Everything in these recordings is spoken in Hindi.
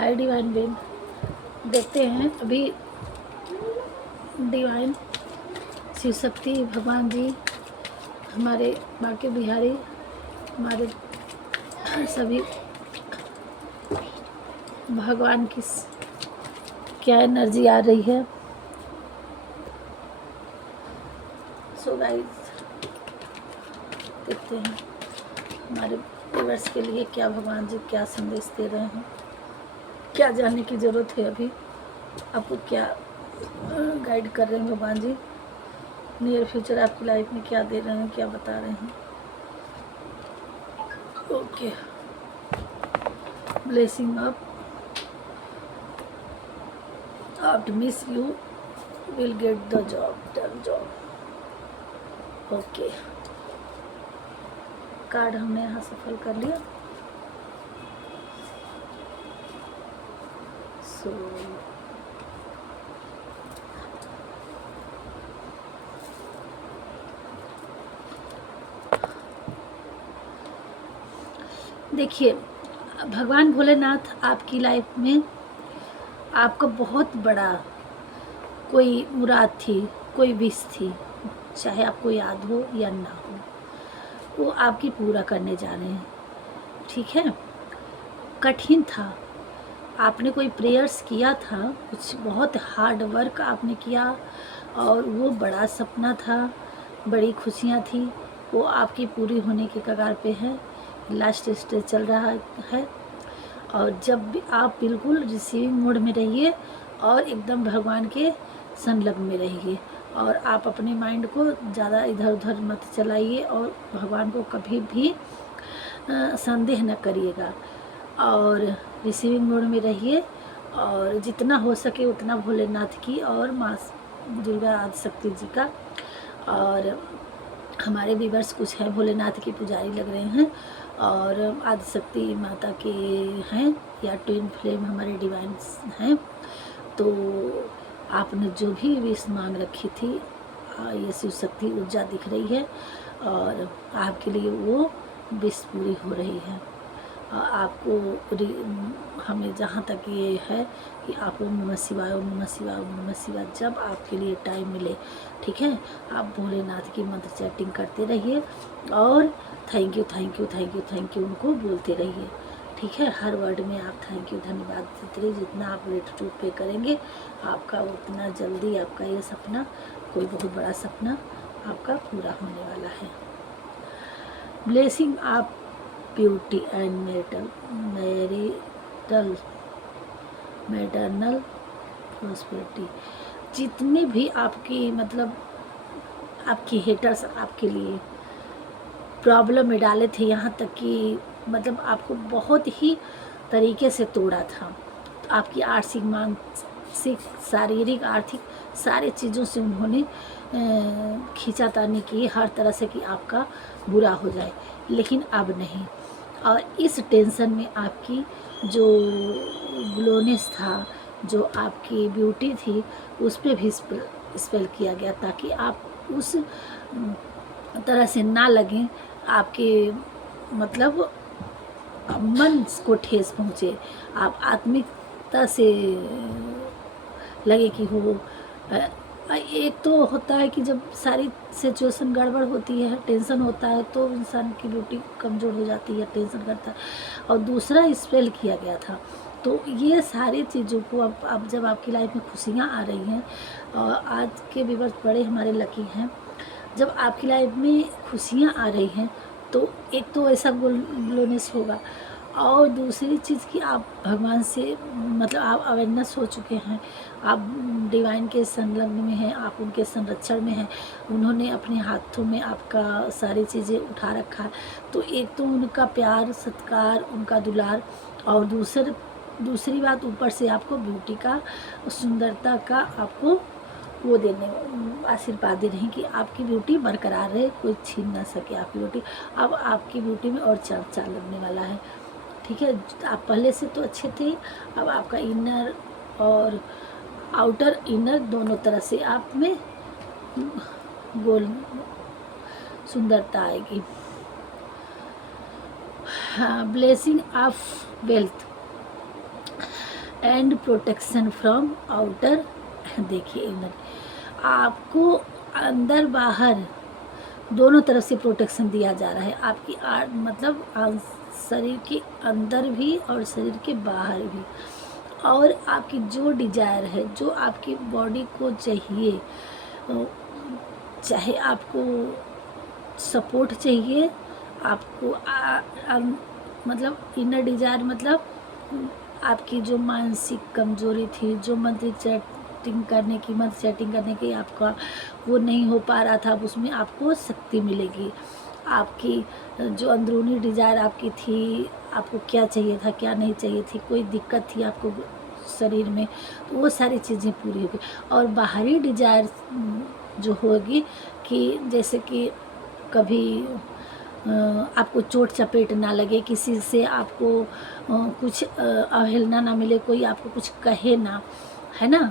हाय डिवाइन बेन, देखते हैं अभी डिवाइन शिव शक्ति भगवान जी, हमारे बांके बिहारी, हमारे सभी भगवान की क्या एनर्जी आ रही है। सो गाइस, देखते हैं हमारे व्यूअर्स के लिए क्या भगवान जी क्या संदेश दे रहे हैं, क्या जानने की ज़रूरत है अभी, आपको क्या गाइड कर रहे हैं भगवान जी, नियर फ्यूचर आपकी लाइफ में क्या दे रहे हैं, क्या बता रहे हैं। Okay, blessing up, after miss you will get the job done job. Okay, card हमने यहाँ सफल कर लिया। सो देखिए, भगवान भोलेनाथ आपकी लाइफ में आपका बहुत बड़ा कोई मुराद थी, कोई विश थी, चाहे आपको याद हो या ना हो, वो आपकी पूरा करने जा रहे हैं। ठीक है, कठिन था, आपने कोई प्रेयर्स किया था, कुछ बहुत हार्ड वर्क आपने किया और वो बड़ा सपना था, बड़ी खुशियाँ थी, वो आपकी पूरी होने के कगार पे है, लास्ट स्टेज चल रहा है। और जब भी आप बिल्कुल रिसीविंग मोड में रहिए और एकदम भगवान के संलग्न में रहिए और आप अपने माइंड को ज़्यादा इधर उधर मत चलाइए और भगवान को कभी भी संदेह न करिएगा और रिसीविंग मोड में रहिए और जितना हो सके उतना भोलेनाथ की और माँ दुर्गा आदिशक्ति जी का, और हमारे व्यूअर्स कुछ हैं भोलेनाथ के पुजारी लग रहे हैं और आदिशक्ति माता के हैं या ट्विन फ्लेम हमारे डिवाइन्स हैं। तो आपने जो भी विश मांग रखी थी ये शिव शक्ति ऊर्जा दिख रही है और आपके लिए वो विश पूरी हो रही है। आपको हमें जहाँ तक ये है कि आप ओम नमः शिवाय, ओम नमः शिवाय, ओम नमः शिवाय जब आपके लिए टाइम मिले, ठीक है, आप भोलेनाथ की मंत्र चैटिंग करते रहिए और thank you thank you thank you thank you उनको बोलते रहिए। ठीक है, हर वर्ड में आप थैंक यू धन्यवाद देते रहिए। जितना आप ग्रेटिट्यूड पे करेंगे आपका उतना जल्दी आपका ये सपना, कोई बहुत बड़ा सपना आपका पूरा होने वाला है। ब्लेसिंग आप ब्यूटी एंड मैटरनल प्रॉस्पेरिटी। जितने भी आपकी मतलब आपकी हेटर्स आपके लिए प्रॉब्लम में डाले थे, यहाँ तक कि मतलब आपको बहुत ही तरीके से तोड़ा था, तो आपकी आर्थिक मानसिक शारीरिक आर्थिक सारे चीज़ों से उन्होंने खींचातानी की हर तरह से कि आपका बुरा हो जाए, लेकिन अब नहीं। और इस टेंशन में आपकी जो ग्लोनेस था, जो आपकी ब्यूटी थी, उस पर भी स्पेल किया गया ताकि आप उस तरह से ना लगें, आपके मतलब मन को ठेस पहुँचे, आप आत्मिकता से लगे कि हो। एक तो होता है कि जब सारी सिचुएशन गड़बड़ होती है, टेंशन होता है, तो इंसान की ब्यूटी कमज़ोर हो जाती है, टेंशन करता है। और दूसरा स्पेल किया गया था, तो ये सारी चीज़ों को अब जब आपकी लाइफ में खुशियाँ आ रही हैं, और आज के व्यूअर्स बड़े हमारे लकी हैं, जब आपकी लाइफ में खुशियाँ आ रही हैं तो एक तो ऐसा ग्लोनेस होगा, और दूसरी चीज़ कि आप भगवान से मतलब आप अवेयरनेस हो चुके हैं, आप डिवाइन के संलग्न में हैं, आप उनके संरक्षण में हैं, उन्होंने अपने हाथों में आपका सारी चीज़ें उठा रखा है। तो एक तो उनका प्यार सत्कार, उनका दुलार, और दूसरी बात ऊपर से आपको ब्यूटी का, सुंदरता का आपको वो देने आशीर्वाद दे रहे हैं कि आपकी ब्यूटी बरकरार रहे, कोई छीन ना सके आपकी ब्यूटी। अब आपकी ब्यूटी में और चार लगने वाला है। ठीक है, आप पहले से तो अच्छे थे, अब आपका इनर और आउटर इनर दोनों तरह से आप में गोल सुंदरता आएगी। हाँ, blessing of wealth. And protection from outer. देखिए इनर, आपको अंदर बाहर दोनों तरफ से प्रोटेक्शन दिया जा रहा है। आपकी मतलब शरीर के अंदर भी और शरीर के बाहर भी। और आपकी जो डिजायर है, जो आपकी बॉडी को चाहिए, चाहे आपको सपोर्ट चाहिए, आपको मतलब इनर डिजायर मतलब आपकी जो मानसिक कमजोरी थी, जो मंथली चैटिंग करने की आपका वो नहीं हो पा रहा था, अब उसमें आपको शक्ति मिलेगी। आपकी जो अंदरूनी डिजायर आपकी थी, आपको क्या चाहिए था, क्या नहीं चाहिए थी, कोई दिक्कत थी आपको शरीर में, तो वो सारी चीज़ें पूरी होगी। और बाहरी डिजायर जो होगी कि जैसे कि कभी आपको चोट चपेट ना लगे, किसी से आपको कुछ अवहेलना ना मिले, कोई आपको कुछ कहे ना, है ना,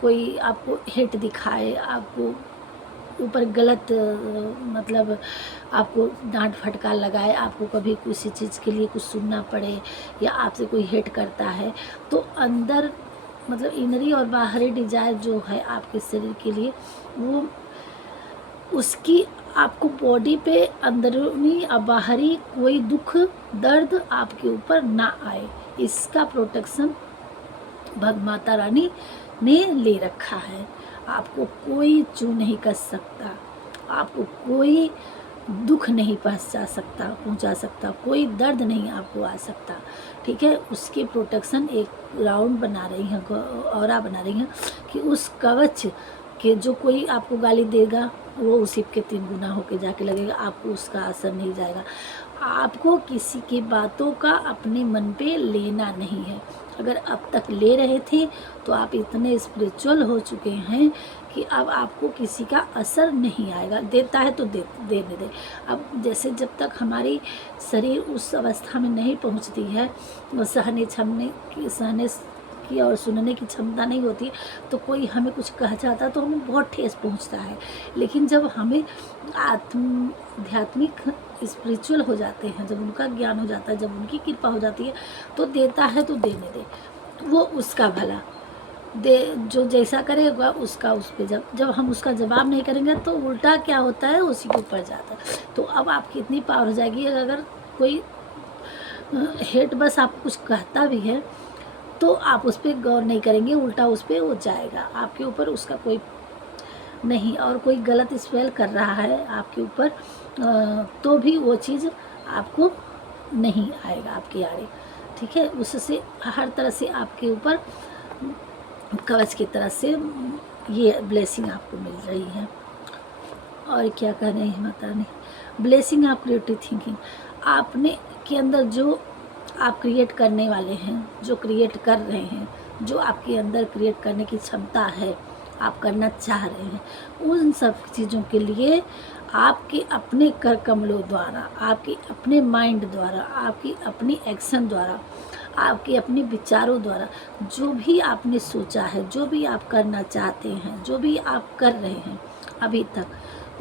कोई आपको हेट दिखाए, आपको ऊपर गलत मतलब आपको डांट फटकार लगाए, आपको कभी किसी चीज़ के लिए कुछ सुनना पड़े, या आपसे कोई हेट करता है, तो अंदर मतलब इनरी और बाहरी डिजायर जो है आपके शरीर के लिए, वो उसकी आपको बॉडी पे अंदरूनी और बाहरी कोई दुख दर्द आपके ऊपर ना आए, इसका प्रोटेक्शन माता रानी ने ले रखा है। आपको कोई चू नहीं कर सकता, आपको कोई दुख नहीं पहुंचा सकता, कोई दर्द नहीं आपको आ सकता, ठीक है। उसके प्रोटेक्शन एक राउंड बना रही हैं, औरा बना रही हैं कि उस कवच के जो कोई आपको गाली देगा, वो उसी के 3 गुना होके जाके लगेगा, आपको उसका असर नहीं जाएगा। आपको किसी की बातों का अपने मन पे लेना नहीं है। अगर अब तक ले रहे थे तो आप इतने स्पिरिचुअल हो चुके हैं कि अब आपको किसी का असर नहीं आएगा। देता है तो देने दे। अब जैसे जब तक हमारी शरीर उस अवस्था में नहीं पहुंचती है, वो सहने की और सुनने की क्षमता नहीं होती, तो कोई हमें कुछ कह जाता तो हमें बहुत ठेस पहुंचता है। लेकिन जब हमें आध्यात्मिक स्पिरिचुअल हो जाते हैं, जब उनका ज्ञान हो जाता है, जब उनकी कृपा हो जाती है, तो देता है तो देने दे, वो उसका भला दे, जो जैसा करेगा उसका उस पर जब हम उसका जवाब नहीं करेंगे तो उल्टा क्या होता है, उसी के ऊपर जाता है। तो अब आपकी इतनी पावर हो जाएगी, अगर कोई हेट बस आपको कुछ कहता भी है तो आप उस पर गौर नहीं करेंगे, उल्टा उस पर वो जाएगा आपके ऊपर, उसका कोई नहीं। और कोई गलत स्पेल कर रहा है आपके ऊपर तो भी वो चीज़ आपको नहीं आएगा आपके आड़े, ठीक है। उससे हर तरह से आपके ऊपर कवच की तरह से ये ब्लेसिंग आपको मिल रही है। और क्या कह रहे हैं Mata Rani, blessing of creative thinking, आपने के अंदर जो आप क्रिएट करने वाले हैं, जो क्रिएट कर रहे हैं, जो आपके अंदर क्रिएट करने की क्षमता है, आप करना चाह रहे हैं, उन सब चीज़ों के लिए आपके अपने कर कमलों द्वारा, आपके अपने माइंड द्वारा, आपकी अपनी एक्शन द्वारा, आपके अपने विचारों द्वारा, जो भी आपने सोचा है, जो भी आप करना चाहते हैं, जो भी आप कर रहे हैं अभी तक,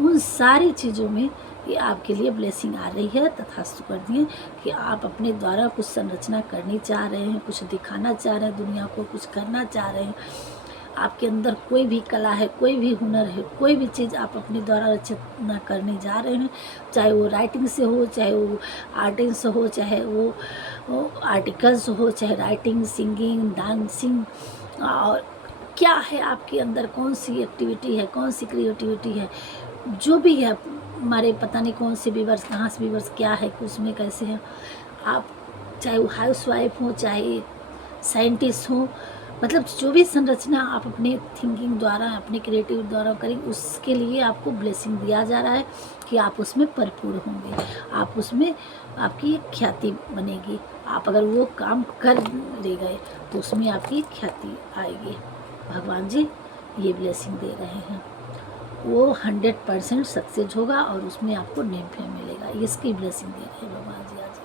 उन सारी चीज़ों में ये आपके लिए ब्लेसिंग आ रही है। तथास्तु कर दिए कि आप अपने द्वारा कुछ संरचना करनी चाह रहे हैं, कुछ दिखाना चाह रहे हैं दुनिया को, कुछ करना चाह रहे हैं। आपके अंदर कोई भी कला है, कोई भी हुनर है, कोई भी चीज़ आप अपने द्वारा रचना करने जा रहे हैं, चाहे वो राइटिंग से हो, चाहे वो आर्टिंग से हो, चाहे वो आर्टिकल्स हो, चाहे राइटिंग, सिंगिंग, डांसिंग, और क्या है आपके अंदर, कौन सी एक्टिविटी है, कौन सी क्रिएटिविटी है, जो भी है, हमारे पता नहीं कौन से व्यूवर्स, कहाँ से व्यूवर्स, क्या है, उसमें कैसे है आप, चाहे वो हाउस वाइफ हो, चाहे साइंटिस्ट हो, मतलब जो भी संरचना आप अपने थिंकिंग द्वारा, अपने क्रिएटिव द्वारा करें, उसके लिए आपको ब्लेसिंग दिया जा रहा है कि आप उसमें भरपूर होंगे, आप उसमें आपकी एक ख्याति बनेगी। आप अगर वो काम कर ले गए तो उसमें आपकी ख्याति आएगी। भगवान जी ये ब्लेसिंग दे रहे हैं, वो 100% सक्सेस होगा और उसमें आपको नेम फेम मिलेगा, इसकी ब्लेसिंग दे रहे हैं भगवान जी आज।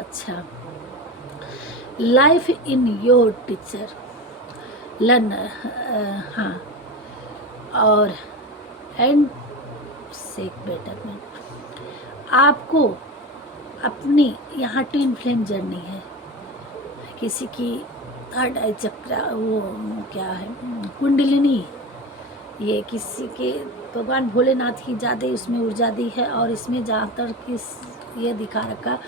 अच्छा, life in your teacher learner, हाँ, और एंड सेक बेटरमेंट, आपको अपनी यहाँ ट्विन फ्लेम जर्नी है, किसी की थर्ड आई चक्र, वो क्या है, कुंडलिनी, ये किसी के भगवान भोलेनाथ की ज़्यादा उसमें ऊर्जा दी है। और इसमें जहाँ तक किस ये दिखा रखा,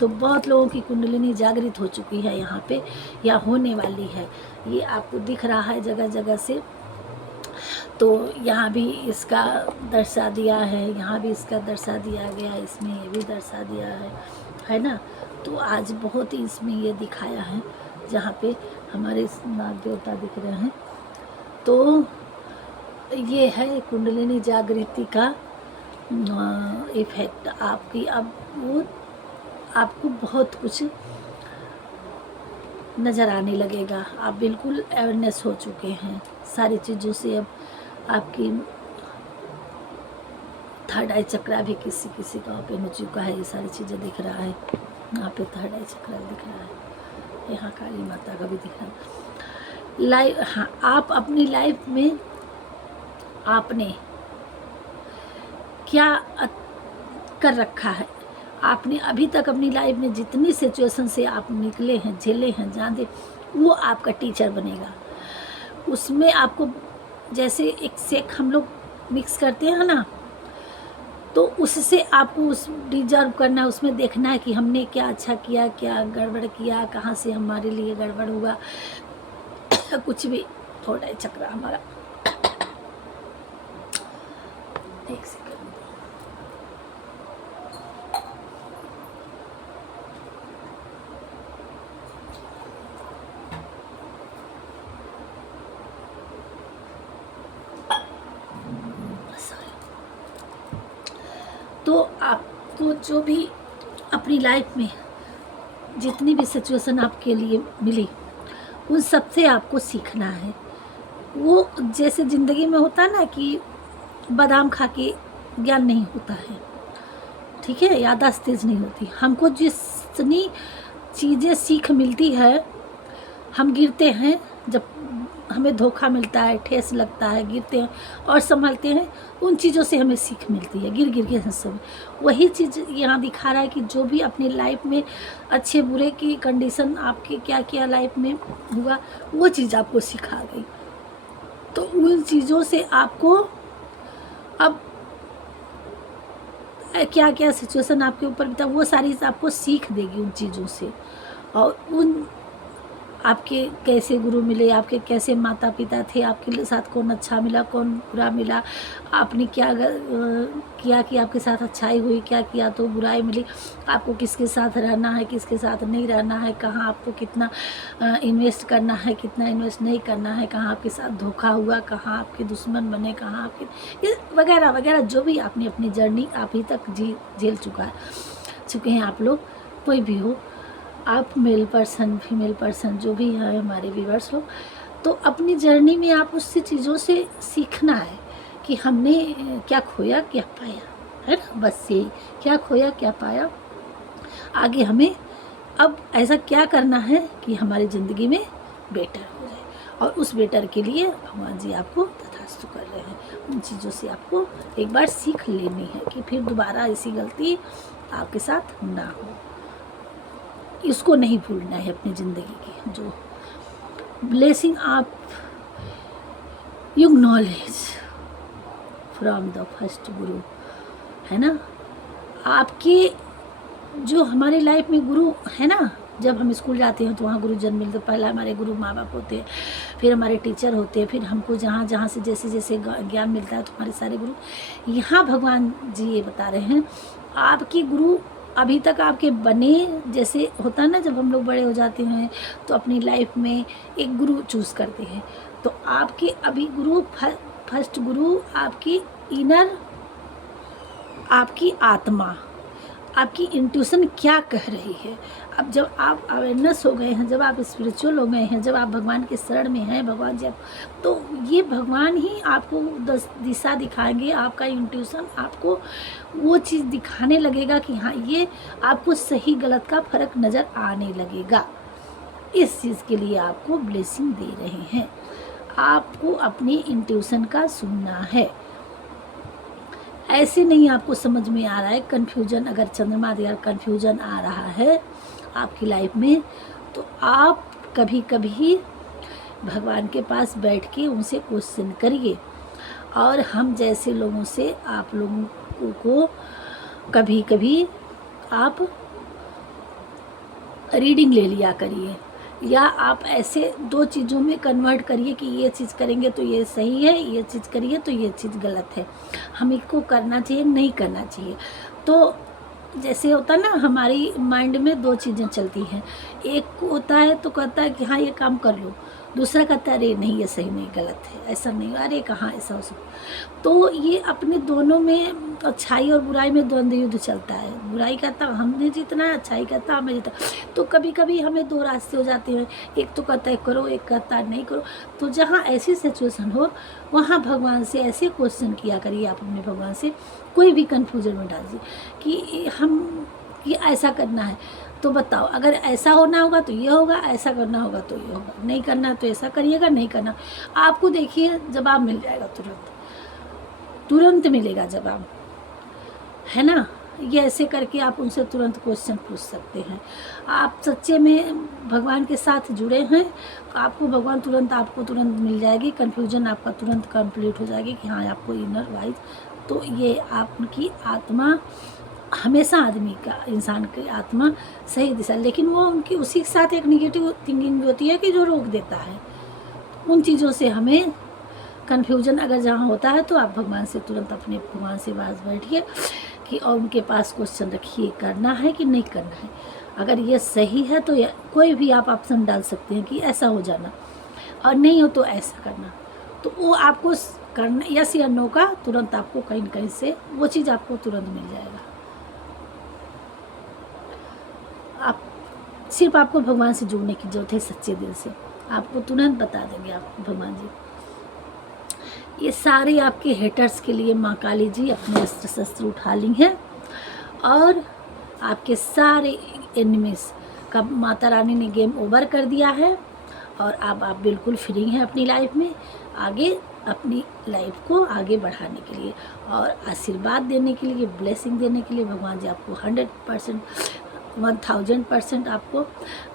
तो बहुत लोगों की कुंडलिनी जागृत हो चुकी है यहाँ पे, या होने वाली है। ये आपको दिख रहा है जगह जगह से। तो यहाँ भी इसका दर्शा दिया है, यहाँ भी इसका दर्शा दिया गया, इसमें ये भी दर्शा दिया है ना। तो आज बहुत ही इसमें ये दिखाया है, जहाँ पे हमारे नाग देवता दिख रहे हैं। तो ये है कुंडलिनी जागृति का इफेक्ट आपकी। अब वो आपको बहुत कुछ नज़र आने लगेगा, आप बिल्कुल अवेयरनेस हो चुके हैं सारी चीज़ों से। अब आपकी थर्ड आई चक्रा भी किसी किसी का ओपन हो चुका है, ये सारी चीज़ें दिख रहा है। यहाँ पे थर्ड आई चक्रा दिख रहा है, यहाँ काली माता का भी दिख रहा है। लाइफ, हाँ, आप अपनी लाइफ में आपने क्या कर रखा है, आपने अभी तक अपनी लाइफ में जितनी सिचुएशन से आप निकले हैं, झेले हैं, जाने, वो आपका टीचर बनेगा। उसमें आपको जैसे एक सेक हम लोग मिक्स करते हैं ना, तो उससे आपको उस डिजर्व करना है, उसमें देखना है कि हमने क्या अच्छा किया, क्या गड़बड़ किया, कहाँ से हमारे लिए गड़बड़ हुआ। कुछ भी थोड़ा चक्रा हमारा, एक सेकंड, तो आपको जो भी अपनी लाइफ में जितनी भी सिचुएशन आपके लिए मिली, उन सब से आपको सीखना है। वो जैसे ज़िंदगी में होता है ना कि बादाम खा के ज्ञान नहीं होता है, ठीक है, याददाश्त तेज नहीं होती। हमको जितनी चीज़ें सीख मिलती है, हम गिरते हैं, जब हमें धोखा मिलता है, ठेस लगता है, गिरते हैं और संभलते हैं, उन चीज़ों से हमें सीख मिलती है, गिर गिर के सब। वही चीज़ यहाँ दिखा रहा है कि जो भी अपनी लाइफ में अच्छे बुरे की कंडीशन आपके क्या क्या लाइफ में हुआ, वो चीज़ आपको सिखा गई। तो उन चीज़ों से आपको अब क्या क्या सिचुएशन आपके ऊपर बीता, वो सारी आपको सीख देगी उन चीज़ों से। और उन आपके कैसे गुरु मिले, आपके कैसे माता पिता थे, आपके साथ कौन अच्छा मिला, कौन बुरा मिला, आपने क्या किया कि आपके साथ अच्छाई हुई, क्या किया तो बुराई मिली, आपको किसके साथ रहना है, किसके साथ नहीं रहना है, कहाँ आपको कितना इन्वेस्ट करना है, कितना इन्वेस्ट नहीं करना है, कहाँ आपके साथ धोखा हुआ, कहाँ आपके दुश्मन बने, कहाँ आपके वगैरह वगैरह, जो भी आपने अपनी जर्नी अभी तक झेल चुके हैं आप लोग, कोई भी हो, आप मेल पर्सन, फीमेल पर्सन, जो भी है हमारे व्यूअर्स लोग, तो अपनी जर्नी में आप उससे चीज़ों से सीखना है कि हमने क्या खोया क्या पाया, है ना। बस यही, क्या खोया क्या पाया, आगे हमें अब ऐसा क्या करना है कि हमारी ज़िंदगी में बेटर हो जाए। और उस बेटर के लिए भगवान जी आपको तथास्तु कर रहे हैं। उन चीज़ों से आपको एक बार सीख लेनी है कि फिर दोबारा ऐसी गलती आपके साथ ना हो। इसको नहीं भूलना है अपनी ज़िंदगी की। जो ब्लेसिंग आप you knowledge from the first गुरु, है ना। आपके जो हमारे लाइफ में गुरु है ना, जब हम स्कूल जाते हैं तो वहाँ गुरु जन्म मिलते, पहला हमारे गुरु माँ बाप होते हैं, फिर हमारे टीचर होते हैं, फिर हमको जहाँ जहाँ से जैसे जैसे ज्ञान मिलता है तो हमारे सारे गुरु। यहाँ भगवान जी ये बता रहे हैं, आपके गुरु अभी तक आपके बने, जैसे होता है ना जब हम लोग बड़े हो जाते हैं तो अपनी लाइफ में एक गुरु चूज़ करते हैं, तो आपके अभी गुरु फर्स्ट गुरु आपकी इनर, आपकी आत्मा, आपकी इंट्यूशन क्या कह रही है। अब जब आप अवेयरनेस हो गए हैं, जब आप स्पिरिचुअल हो गए हैं, जब आप भगवान के शरण में हैं, भगवान जी तो ये भगवान ही आपको दिशा दिखाएंगे। आपका इंट्यूशन आपको वो चीज़ दिखाने लगेगा कि हाँ, ये आपको सही गलत का फ़र्क नज़र आने लगेगा। इस चीज़ के लिए आपको ब्लेसिंग दे रहे हैं। आपको अपनी इंट्यूशन का सुनना है, ऐसे नहीं आपको समझ में आ रहा है कन्फ्यूजन, अगर चंद्रमा दिया कन्फ्यूजन आ रहा है आपकी लाइफ में, तो आप कभी कभी भगवान के पास बैठ के उनसे क्वेश्चन करिए, और हम जैसे लोगों से आप लोगों को कभी कभी आप रीडिंग ले लिया करिए, या आप ऐसे दो चीज़ों में कन्वर्ट करिए कि ये चीज़ करेंगे तो ये सही है, ये चीज़ करिए तो ये चीज़ गलत है, हम इसको करना चाहिए नहीं करना चाहिए। तो जैसे होता है ना, हमारी माइंड में दो चीज़ें चलती हैं, एक होता है तो कहता है कि हाँ ये काम कर लो, दूसरा कहता है अरे नहीं ये सही नहीं गलत है, ऐसा नहीं, अरे कहाँ ऐसा हो सकता। तो ये अपने दोनों में, अच्छाई और बुराई में द्वंद्व युद्ध चलता है, बुराई कहता हमने जीतना है, अच्छाई कहता हमें जीतना। तो कभी कभी हमें दो रास्ते हो जाते हैं, एक तो कहता है करो, एक कहता है नहीं करो। तो जहाँ ऐसी सिचुएशन हो वहाँ भगवान से ऐसे क्वेश्चन किया करिए, आप अपने भगवान से कोई भी कन्फ्यूजन में डाल दीजिए कि हम ये ऐसा करना है तो बताओ, अगर ऐसा होना होगा तो ये होगा, ऐसा करना होगा तो ये होगा, नहीं करना तो ऐसा करिएगा, नहीं करना। आपको देखिए जवाब मिल जाएगा, तुरंत तुरंत मिलेगा जवाब, है ना। ये ऐसे करके आप उनसे तुरंत क्वेश्चन पूछ सकते हैं। आप सच्चे में भगवान के साथ जुड़े हैं तो आपको भगवान तुरंत, आपको तुरंत मिल जाएगी, कन्फ्यूजन आपका तुरंत कंप्लीट हो जाएगी कि हाँ आपको इनर वाइज। तो ये आपकी आत्मा हमेशा, आदमी का, इंसान की आत्मा सही दिशा, लेकिन वो उनकी उसी के साथ एक निगेटिव थिंकिंग भी होती है कि जो रोक देता है। उन चीज़ों से हमें कन्फ्यूजन अगर जहाँ होता है तो आप भगवान से तुरंत, अपने भगवान से पास बैठिए कि और उनके पास क्वेश्चन रखिए, करना है कि नहीं करना है। अगर ये सही है तो कोई भी आप ऑप्शन डाल सकते हैं कि ऐसा हो जाना, और नहीं हो तो ऐसा करना। तो वो आपको करना यस या नो का तुरंत आपको कहीं न कहीं से वो चीज़ आपको तुरंत मिल जाएगा। आप सिर्फ, आपको भगवान से जुड़ने की ज़रूरत है सच्चे दिल से, आपको तुरंत बता देंगे आपको भगवान जी। ये सारे आपके हेटर्स के लिए माँ काली जी अपने अस्त्र शस्त्र उठा ली हैं, और आपके सारे एनिमीज का माता रानी ने गेम ओवर कर दिया है, और अब आप बिल्कुल फ्री हैं अपनी लाइफ में, आगे अपनी लाइफ को आगे बढ़ाने के लिए और आशीर्वाद देने के लिए, ब्लेसिंग देने के लिए भगवान जी आपको 100%, 1000% आपको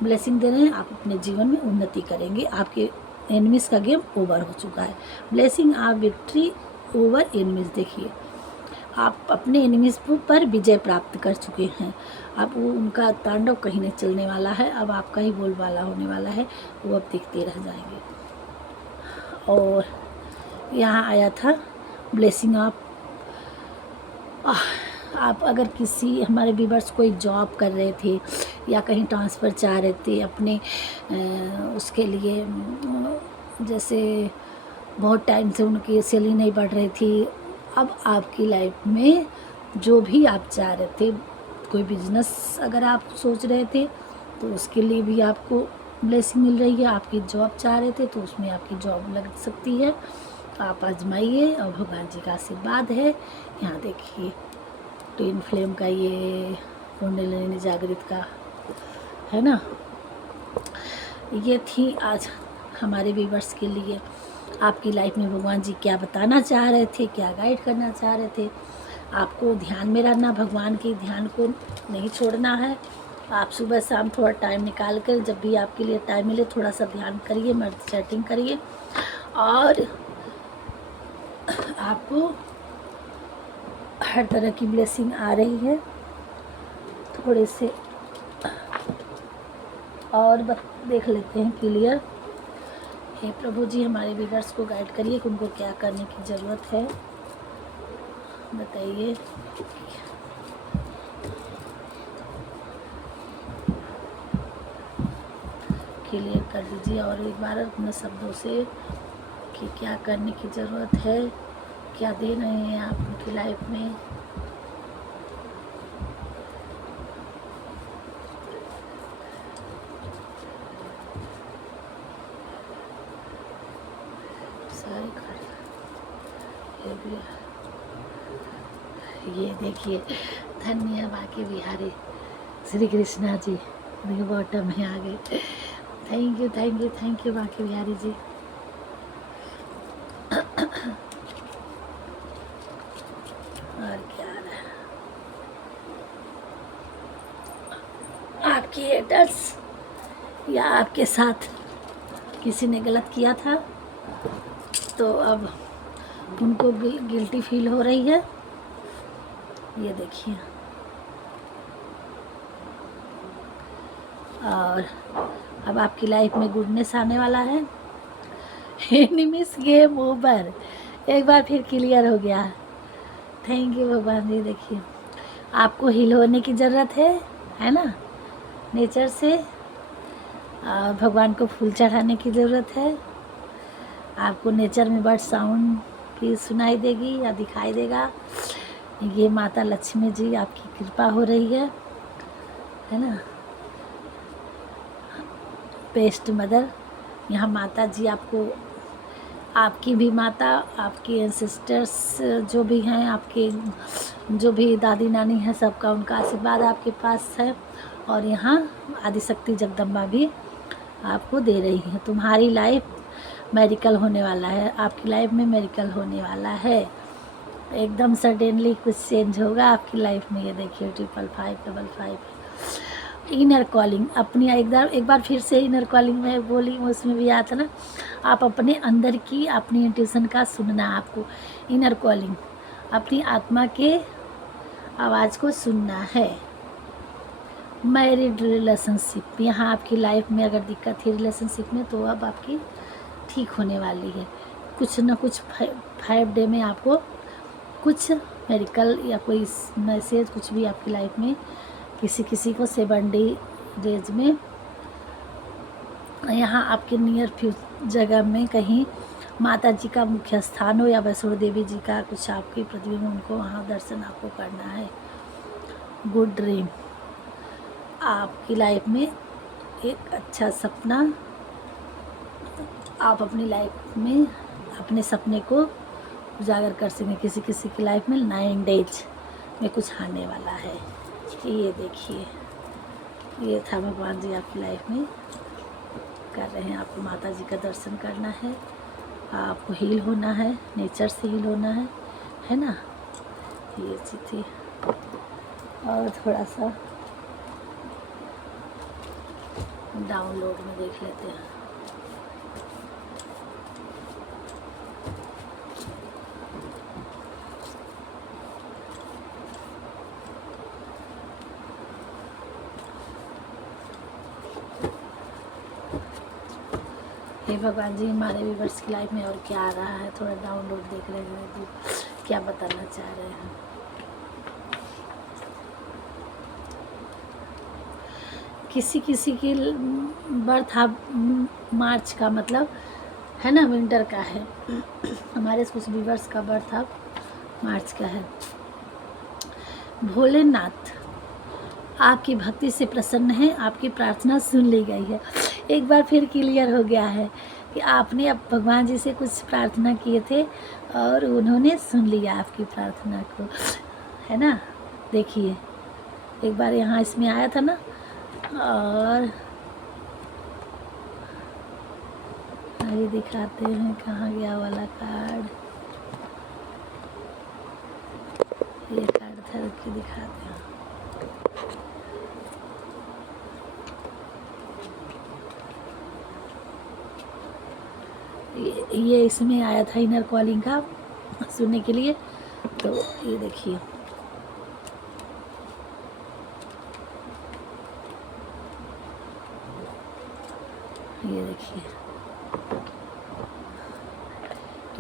ब्लेसिंग दे रहे हैं। आप अपने जीवन में उन्नति करेंगे, आपके एनिमीज़ का गेम ओवर हो चुका है। ब्लेसिंग आप विक्ट्री ओवर एनिमीज़, देखिए आप अपने एनिमीज़ पर विजय प्राप्त कर चुके हैं। अब वो उनका तांडव कहीं नहीं चलने वाला है, अब आपका ही बोलबाला होने वाला है, वो अब देखते रह जाएंगे। और यहाँ आया था ब्लेसिंग आप अगर किसी हमारे व्यूअर्स कोई जॉब कर रहे थे या कहीं ट्रांसफ़र चाह रहे थे अपने उसके लिए, जैसे बहुत टाइम से उनकी सैलरी नहीं बढ़ रही थी, अब आपकी लाइफ में जो भी आप चाह रहे थे, कोई बिजनेस अगर आप सोच रहे थे तो उसके लिए भी आपको ब्लेसिंग मिल रही है। आपकी जॉब चाह रहे थे तो उसमें आपकी जॉब लग सकती है, आप आजमाइए और भगवान जी का आशीर्वाद है। यहाँ देखिए ट्विन फ्लेम का, ये कुंडलिनी जागृत का है ना। ये थी आज हमारे व्यूअर्स के लिए, आपकी लाइफ में भगवान जी क्या बताना चाह रहे थे, क्या गाइड करना चाह रहे थे। आपको ध्यान में रहना, भगवान के ध्यान को नहीं छोड़ना है। आप सुबह शाम थोड़ा टाइम निकाल कर, जब भी आपके लिए टाइम मिले, थोड़ा सा ध्यान करिए, मेडिटेटिंग करिए, और आपको हर तरह की ब्लेसिंग आ रही है। थोड़े से और देख लेते हैं क्लियर। हे प्रभु जी, हमारे व्यूअर्स को गाइड करिए कि उनको क्या करने की ज़रूरत है, बताइए। क्लियर कर दीजिए और एक बार अपने शब्दों से कि क्या करने की ज़रूरत है, क्या दे रहे हैं आप उनकी लाइफ में। सारे कार्ड ये देखिए, धन्य बाकी बिहारी श्री कृष्णा जी, देखिए बॉटम में आ गए। Thank you thank you thank you बाकी बिहारी जी। और क्या रहा, आपकी हेटर्स या आपके साथ किसी ने गलत किया था तो अब उनको गिल्टी फील हो रही है। ये देखिए, और अब आपकी लाइफ में गुडनेस आने वाला है। एनिमीज गेम ओवर, एक बार फिर क्लियर हो गया। थैंक यू भगवान जी। देखिए, आपको हील होने की ज़रूरत है ना, नेचर से। और भगवान को फूल चढ़ाने की ज़रूरत है। आपको नेचर में बर्ड साउंड भी सुनाई देगी या दिखाई देगा। ये माता लक्ष्मी जी आपकी कृपा हो रही है ना। बेस्ट मदर, यहाँ माता जी आपको, आपकी भी माता, आपकी एंसेस्टर्स जो भी हैं, आपके जो भी दादी नानी हैं, सबका उनका आशीर्वाद आपके पास है। और यहाँ आदिशक्ति जगदम्बा भी आपको दे रही है। तुम्हारी लाइफ मेरिकल होने वाला है, आपकी लाइफ में मेरिकल होने वाला है। एकदम सडनली कुछ चेंज होगा आपकी लाइफ में। ये देखिए 55555 इनर कॉलिंग अपनी एक बार फिर से इनर कॉलिंग में बोली, उसमें भी आया था ना, आप अपने अंदर की अपनी इंट्यूशन का सुनना, आपको इनर कॉलिंग अपनी आत्मा के आवाज़ को सुनना है। मैरिड रिलेशनशिप, यहाँ आपकी लाइफ में अगर दिक्कत है रिलेशनशिप में तो अब आपकी ठीक होने वाली है। कुछ ना कुछ 5 डे में आपको कुछ मेरिकल या कोई मैसेज कुछ भी आपकी लाइफ में, किसी को 7 डेज में, यहाँ आपके नियर फ्यूचर जगह में कहीं माता जी का मुख्य स्थान हो या वैष्णो देवी जी का कुछ आपकी पृथ्वी में, उनको वहाँ दर्शन आपको करना है। गुड ड्रीम, आपकी लाइफ में एक अच्छा सपना, आप अपनी लाइफ में अपने सपने को उजागर कर सकें। किसी की लाइफ में 9 डेज में कुछ आने वाला है। ये देखिए, ये था भगवान जी आपकी लाइफ में कर रहे हैं। आपको माता जी का दर्शन करना है, आपको हील होना है, नेचर से हील होना है ना। ये चीज़ थी। और थोड़ा सा डाउनलोड में देख लेते हैं। हे भगवान जी, हमारे व्यूअर्स की लाइफ में और क्या आ रहा है, थोड़ा डाउनलोड देख रहे हैं जी, क्या बताना चाह रहे हैं। किसी की बर्थ मार्च का मतलब है ना, विंटर का है। हमारे कुछ व्यूअर्स का बर्थ अब मार्च का है। भोलेनाथ आपकी भक्ति से प्रसन्न है, आपकी प्रार्थना सुन ली गई है। एक बार फिर क्लियर हो गया है कि आपने अब भगवान जी से कुछ प्रार्थना किए थे और उन्होंने सुन लिया आपकी प्रार्थना को, है ना। देखिए, एक बार यहाँ इसमें आया था ना, और अभी दिखाते हैं कहाँ गया वाला कार्ड। ये कार्ड धर के दिखाते हैं। ये इसमें आया था इनर कॉलिंग का सुनने के लिए। तो ये देखिए, ये देखिए,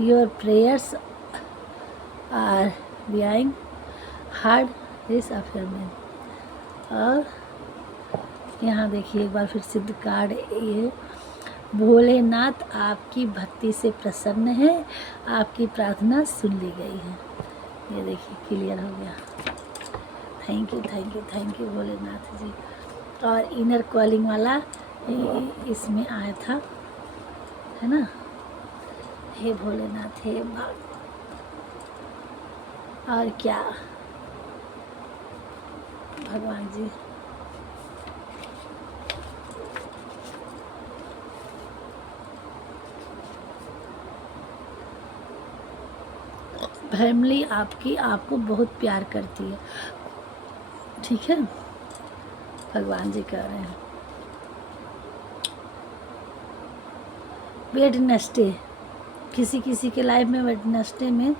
your prayers are behind hard this affirmation. और यहाँ देखिए एक बार फिर सिद्ध कार्ड, ये भोलेनाथ आपकी भक्ति से प्रसन्न है, आपकी प्रार्थना सुन ली गई है। ये देखिए क्लियर हो गया। Thank you thank you thank you Bholenath ji. और इनर कॉलिंग वाला इसमें आया था, है ना। हे भोलेनाथ, हे और क्या भगवान जी, फैमिली आपकी आपको बहुत प्यार करती है, ठीक है। भगवान जी कह रहे हैं वेडनेसडे, किसी किसी के लाइफ में वेडनेसडे में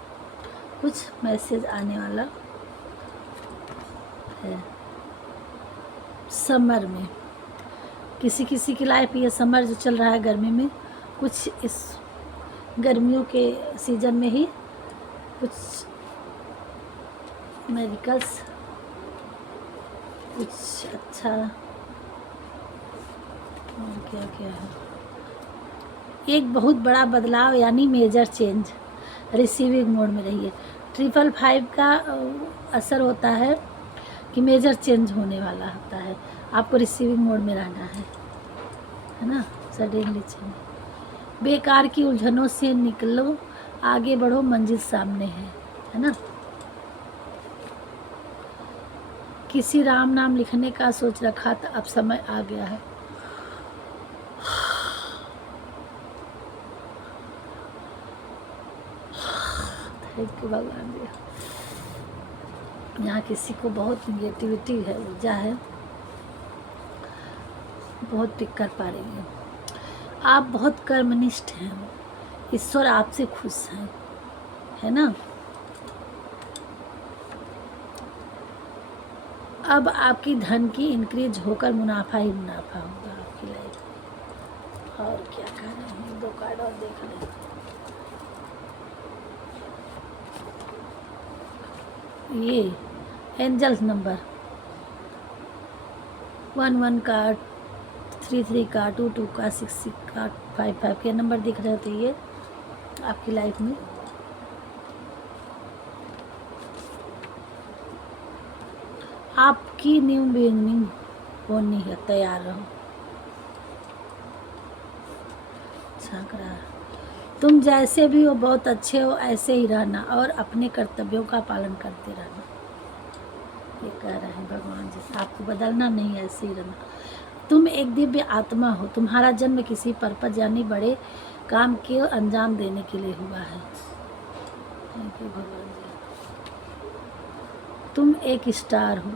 कुछ मैसेज आने वाला है। समर में किसी किसी की लाइफ, ये समर जो चल रहा है गर्मी में, कुछ इस गर्मियों के सीज़न में ही कुछ मेडिकल्स, कुछ अच्छा, और क्या क्या है, एक बहुत बड़ा बदलाव यानी मेजर चेंज। रिसीविंग मोड में रहिए। 555 का असर होता है कि मेजर चेंज होने वाला होता है, आपको रिसीविंग मोड में रहना है ना। सडनली चेंज, बेकार की उलझनों से निकलो, आगे बढ़ो, मंजिल सामने है ना। किसी राम नाम लिखने का सोच रखा था, अब समय आ गया है। थैंक यू भगवान जी। यहाँ किसी को बहुत निगेटिविटी है, ऊर्जा है, बहुत पिक कर पा रही है। आप बहुत कर्मनिष्ठ हैं, ईश्वर आपसे खुश हैं, है ना। अब आपकी धन की इंक्रीज होकर मुनाफा ही मुनाफा होगा आपकी लाइफ में। और क्या कह रहे हैं, 2 कार्ड और देख लें। ये एंजल्स नंबर 11 का, 33 का, 22 का, 66 का, 55 के नंबर दिख रहे थे ये आपकी लाइफ में। आपकी न्यू बिगिनिंग होनी है, तैयार रहो। तुम जैसे भी हो बहुत अच्छे हो, ऐसे ही रहना और अपने कर्तव्यों का पालन करते रहना। ये कह रहे हैं भगवान जी, आपको बदलना नहीं, ऐसे ही रहना। तुम एक दिव्य आत्मा हो, तुम्हारा जन्म किसी पर्पज यानी बड़े काम के अंजाम देने के लिए हुआ है। थैंक यू भगवान जी। तुम एक स्टार हो,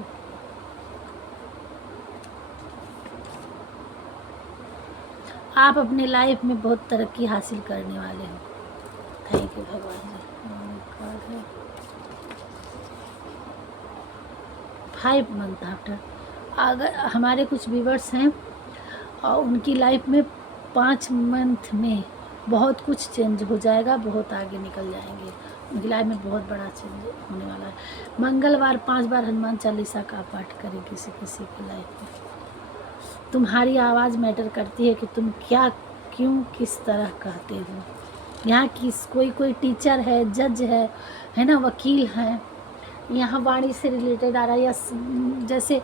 आप अपने लाइफ में बहुत तरक्की हासिल करने वाले हो। थैंक यू भगवान जी। 5 मंथ आफ्टर, अगर हमारे कुछ व्यूवर्स हैं और उनकी लाइफ में 5 मंथ में बहुत कुछ चेंज हो जाएगा, बहुत आगे निकल जाएंगे, उनकी लाइफ में बहुत बड़ा चेंज होने वाला है। मंगलवार 5 बार हनुमान चालीसा का पाठ करें किसी किसी की लाइफ में। तुम्हारी आवाज़ मैटर करती है कि तुम क्या, क्यों, किस तरह कहते हो। यहाँ किस कोई टीचर है, जज है ना, वकील हैं, यहाँ वाणी से रिलेटेड आ रहा है, या जैसे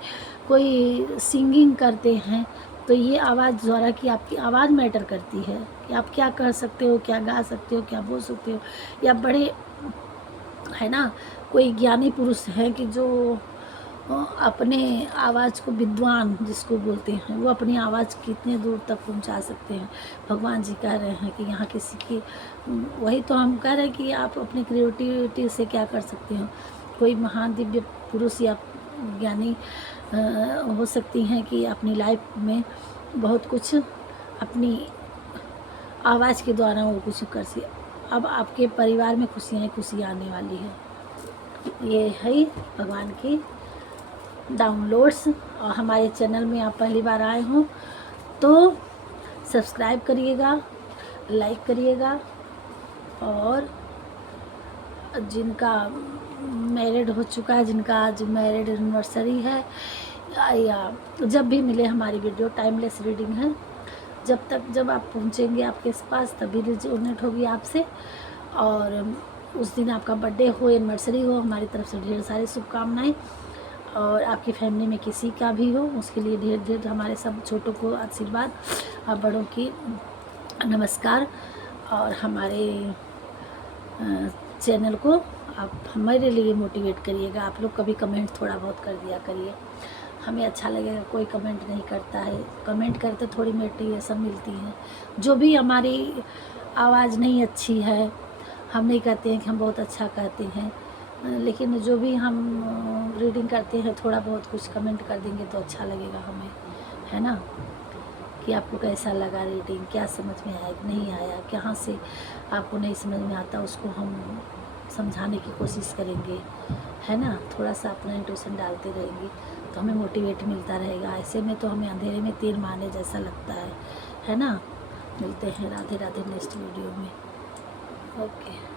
कोई सिंगिंग करते हैं, तो ये आवाज़ द्वारा कि आपकी आवाज़ मैटर करती है कि आप क्या कह सकते हो, क्या गा सकते हो, क्या बोल सकते हो। या बड़े है ना, कोई ज्ञानी पुरुष हैं कि जो अपने आवाज़ को, विद्वान जिसको बोलते हैं, वो अपनी आवाज़ कितने दूर तक पहुंचा सकते हैं। भगवान जी कह रहे हैं कि यहाँ किसी की, वही तो हम कह रहे हैं कि आप अपनी क्रिएटिविटी से क्या कर सकते हो। कोई महान दिव्य पुरुष या ज्ञानी हो सकती हैं कि अपनी लाइफ में बहुत कुछ अपनी आवाज़ के द्वारा वो कुछ कर सके। अब आपके परिवार में खुशियाँ आने वाली है। ये है भगवान की डाउनलोड्स। और हमारे चैनल में आप पहली बार आए हों तो सब्सक्राइब करिएगा, लाइक करिएगा, और जिनका मैरिड हो चुका है, जिनका आज मैरिड एनिवर्सरी है, या जब भी मिले हमारी वीडियो, टाइमलेस रीडिंग है। जब आप पहुंचेंगे आपके पास तभी रिजोनेट होगी आपसे। और उस दिन आपका बर्थडे हो, एनिवर्सरी हो, हमारी तरफ से ढेर सारी शुभकामनाएं। और आपकी फैमिली में किसी का भी हो, उसके लिए ढेर ढेर हमारे सब छोटों को आशीर्वाद और बड़ों की नमस्कार। और हमारे चैनल को आप हमारे लिए मोटिवेट करिएगा। आप लोग कभी कमेंट थोड़ा बहुत कर दिया करिए, हमें अच्छा लगेगा। कोई कमेंट नहीं करता है, कमेंट करते थोड़ी मोटिवेशन मिलती है। जो भी हमारी आवाज़ नहीं अच्छी है, हम नहीं कहते हैं कि हम बहुत अच्छा कहते हैं, लेकिन जो भी हम रीडिंग करते हैं थोड़ा बहुत कुछ कमेंट कर देंगे तो अच्छा लगेगा हमें, है ना। कि आपको कैसा लगा रीडिंग, क्या समझ में आया नहीं आया, कहाँ से आपको नहीं समझ में आता उसको हम समझाने की कोशिश करेंगे, है ना। थोड़ा सा अपना इंट्यूशन डालते रहेंगे तो हमें मोटिवेट मिलता रहेगा। ऐसे में तो हमें अंधेरे में तीर मारने जैसा लगता है ना। मिलते हैं, राधे राधे नेक्स्ट वीडियो में। ओके।